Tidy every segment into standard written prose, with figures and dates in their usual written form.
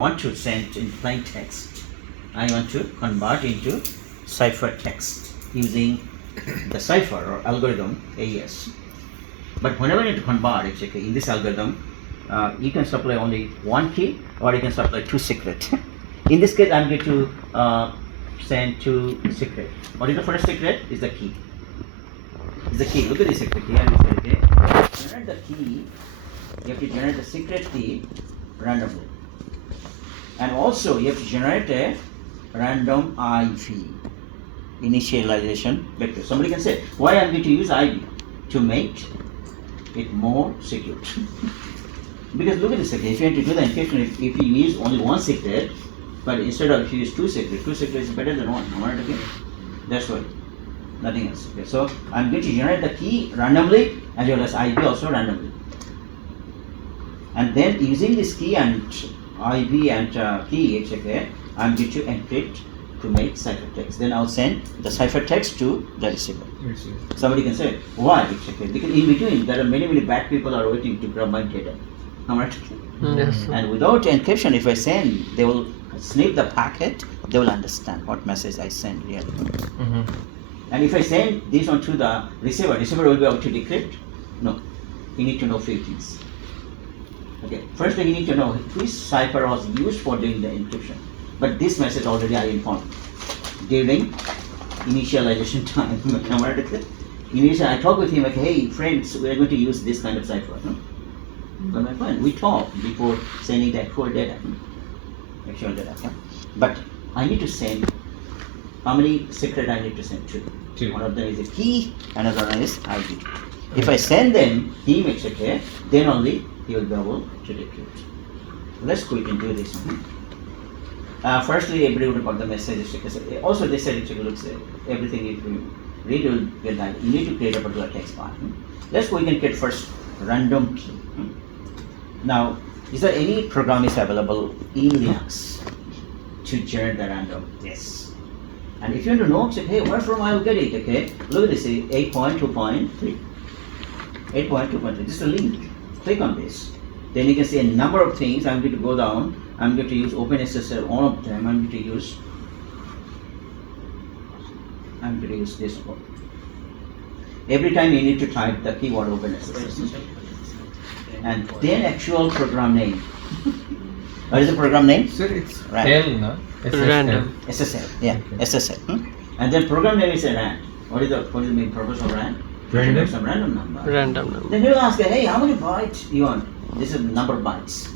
Want to send in plain text. I want to convert into ciphertext using the cipher or algorithm AES. But whenever you need to convert, it's okay. In this algorithm, you can supply only one key or you can supply two secret. In this case, I'm going to send two secret. What is the first secret? Is the key. Is the key. Look at this secret here. Okay. Generate the key. You have to generate the secret key randomly. And also you have to generate a random IV, initialization vector. Somebody can say, why I'm going to use IV? To make it more secure. Because look at this secret. If you want to do the encryption, if you use only one secret, but instead of if you use two secrets is better than one. Am I right? Okay? That's why. Nothing else. Okay. So I'm going to generate the key randomly as well as IV also randomly. And then using this key and IV and key, it's okay. I'm going to encrypt to make ciphertext. Then I'll send the ciphertext to the receiver. Somebody can say, why? It's okay. Because in between, there are many bad people are waiting to grab my data. Am I right? Yes. And without encryption, if I send, they will snip the packet. They will understand what message I send really. Mm-hmm. And if I send this on to the receiver will be able to decrypt? No. You need to know few things. Okay, first you need to know which cipher was used for doing the encryption. But this message already I informed during initialization time. Initially I talked with him like, hey friends, we are going to use this kind of cipher. But my friend, we talked before sending the actual data. Actual data. But I need to send, how many secret I need to send? Two. One of them is a key, another one is ID. If I send them, he makes a okay, then only he will be able to decrypt. Let's quickly do this. Firstly, everybody got the message. Also, they said it looks everything if you read, you will get that. You need to create a particular text file. Let's go and create first random key. Now, is there any program is available in Linux to generate the random? Yes. And if you want to know, say, hey, where from I will get it? Okay, look at this, 8.2.3. 8.2.3. This is a link. Click on this. Then you can see a number of things. I'm going to go down. I'm going to use OpenSSL, all of them. I'm going to use this one. Every time you need to type the keyword OpenSSL. And then actual program name. What is the program name? Sir, it's Random. no? Random. SSL. Yeah, Okay. SSL. And then program name is a RAND. What is the main purpose of RAND? Random. Some random number. Random number. Then he will ask, hey, how many bytes you want? This is number of bytes.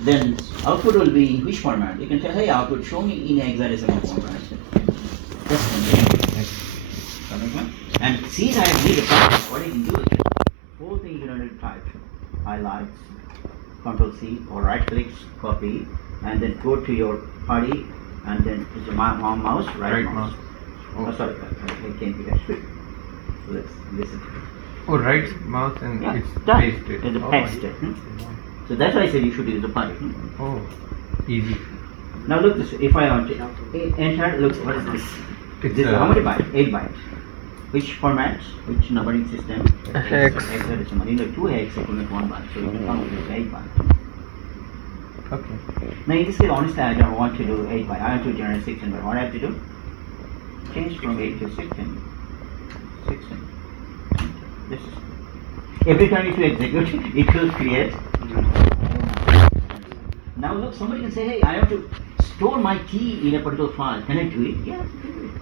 Then output will be in which format? You can tell, hey, output, show me in hexadecimal format. That's one. And since I have made a type, what you can do is, whole thing you don't need to type. Highlights, Control C, or right click, copy, and then go to your party, and then it's your mouse, right mouse. Oh, sorry, I can't do that. Let's listen. Oh, right mouse and Yeah, it's done. pasted. It's Oh, pasted. So that's why I said you should use the party. Oh, easy. Now look this. If I want to enter, look what is this? It's This is how many bytes? 8 bytes. Which format? Which numbering system? Hex. Hexadecimal. You know, 2 hex equals 1 byte. So you can count it as 8 bytes. Okay. Now in this case, honestly, I don't want to do 8 bytes. I want to generate 16 bytes. What I have to do? Change from 8 to 16. 16. This is. Every time you execute, it will create. Now look, somebody can say, hey, I have to store my key in a particular file. Can I do it? Yes, you can do it.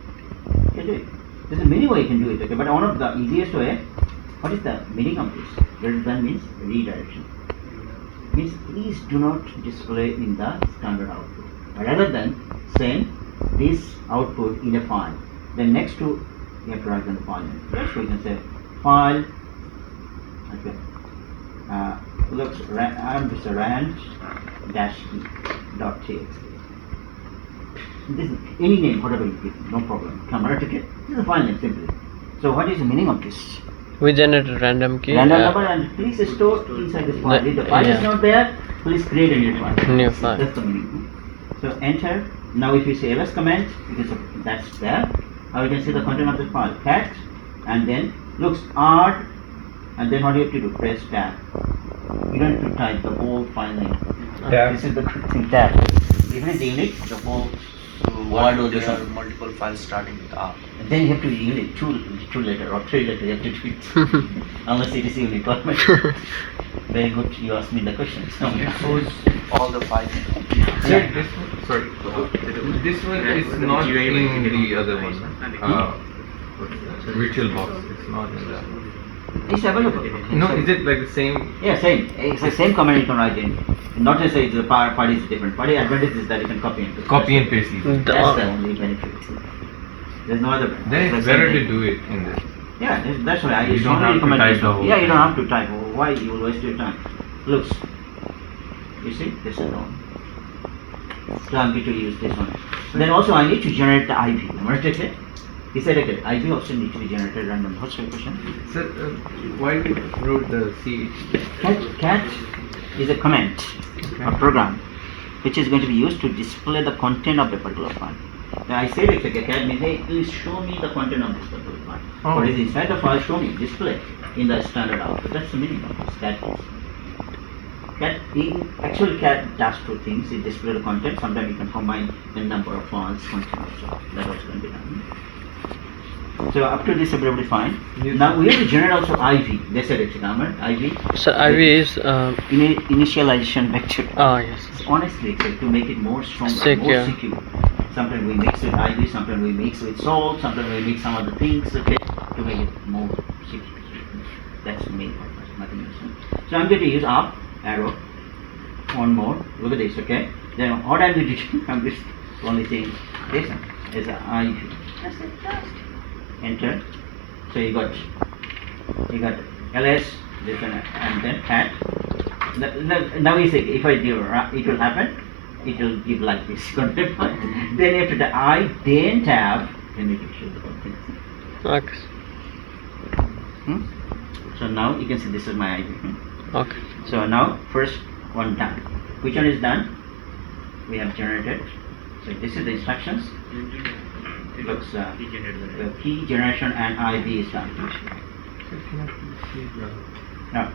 You can do it. There's many ways you can do it, okay? But one of the easiest way, what is the meaning of this? Greater than means redirection. Means please do not display in the standard output. Rather than send this output in a file. Then next to, you have to write down the file name. First we can say file, okay. Looks, I'm just a rand -key.txt. This is any name, whatever you give, no problem. Come right to get. This is a file name simply. So what is the meaning of this? We generate a random key. Random number, and please store inside this file. If the file is not there, please create a new file. New file. That's the meaning. So enter. Now if you say ls command, because that's there, now you can see the content of the file. Cat, and then looks R, and then what do you have to do? Press tab. You don't have to type the whole file name. Tab. This is the thing tab. If it is unit, the whole word will be there are shown. multiple files starting with R. And then you have to unit two letter or three letter. You have to do it unless it is unique. Very good. You asked me the questions. No, Who's all the files? Sir, this one, sorry. This one is not in the other one. What's that? Virtual box. It's not in that one. It's available. No, is it like the same? Yeah, same. It's the same command you can write in. Not to say the party is different. Party advantage is that you can copy and paste. Copy and paste easy. That's the only benefit. There's no other. Then the it's same better to thing. do it in this. Yeah, that's why I You don't strongly have to recommend type this the one. whole Yeah, you thing. don't have to type. Why you will waste your time? Looks. You see, this is the one. So I'm going to use this one. Then also I need to generate the IV. Remember it? He said okay, IV also need to be generated random. What's your question? Sir, why you wrote the CH? Cat is a command or Okay. program which is going to be used to display the content of a particular file. Now I said it's like a cat means hey, please show me the content of this particular file. Oh. What is inside the file? Show me, display in the standard output. That's the meaning of this cat. Actually cat does two things. It displays the content. Sometimes you can combine a number of files, continuous. So that also can be done. So up to this everybody fine. Yes. Now we have to generate also IV. They said it's a command IV. So IV is Initialization vector. yes. Honestly, it's like to make it more stronger, Secure. more secure. Sometimes we mix with IV, sometimes we mix with salt, sometimes we mix some other things, okay, to make it more secure. That's the main purpose, nothing else. So I'm going to use up arrow. One more. Look at this, okay? Then what I'm going to do, I'm just only saying this one is an IV. That's it, just enter. So you got ls, this one, and then hat. Now you say if I do it will happen, it will give like this. Then you have to the I, then tab, then make it show the content. Okay. So now you can see this is my ID. Okay. So now first one done. Which one is done? We have generated. So this is the instructions. It looks the key generation and IV is done. Sir, can I please see the Now